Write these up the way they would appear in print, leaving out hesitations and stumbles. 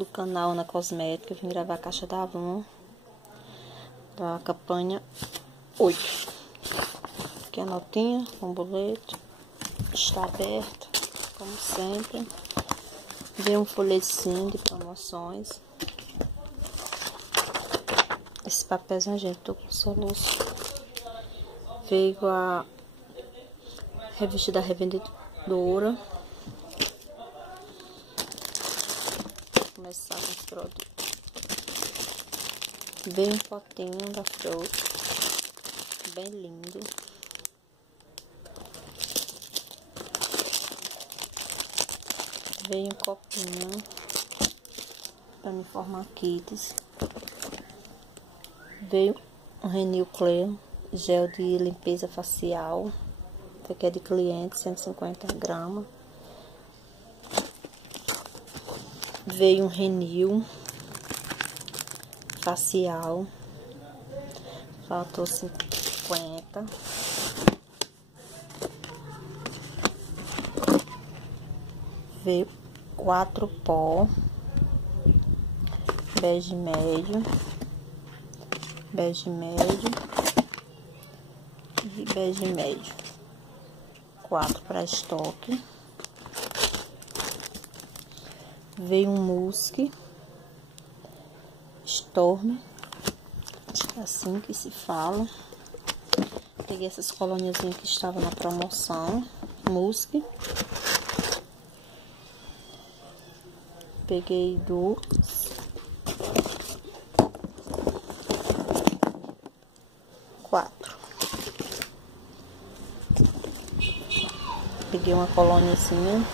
do canal Ana Cosmética. Eu vim gravar a caixa da Avon da campanha 8. Aqui a notinha, com boleto. Está aberto, como sempre. Veio um folhetinho de promoções. Esse papelzinho, gente, tô com soluço. Veio a revista da revendedora. Vou começar com os produtos. Veio um potinho da fruta, bem lindo. Veio um copinho para me formar kits. Veio um Renew Clear, gel de limpeza facial. Esse aqui é de cliente, 150 gramas. Veio um Renew facial. Faltou 50. Veio 4 pó. Bege médio. Bege médio e bege médio. 4 para estoque. Veio um Musk Storm, acho que é assim que se fala. Peguei essas colôniazinhas que estavam na promoção. Musk. Peguei duas. 4. Peguei uma colôniazinha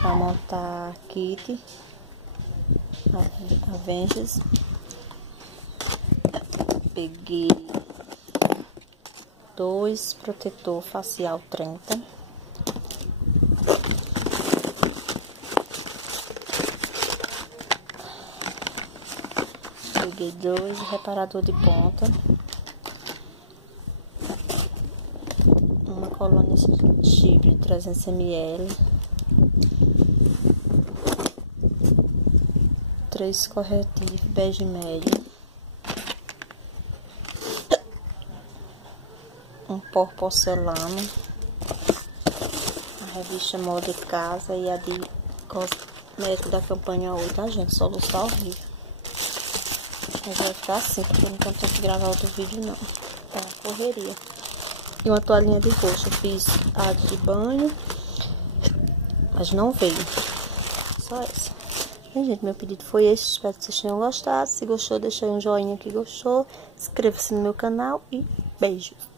para montar kit Avengers. Peguei 2 protetor facial 30. Peguei 2 reparador de ponta. Uma colônia chip 300 ml. 3 corretivos bege médio. Um pó porcelana. A revista Moda de Casa e a de cosmético da campanha 8, tá, gente? Solução horrível. Mas vai ficar assim, porque eu não tenho que gravar outro vídeo não. Tá, correria. E uma toalhinha de rosto. Eu fiz a de banho, mas não veio. Só essa. Bem, gente, meu pedido foi esse. Espero que vocês tenham gostado. Se gostou, deixa aí um joinha que gostou. Inscreva-se no meu canal e beijos.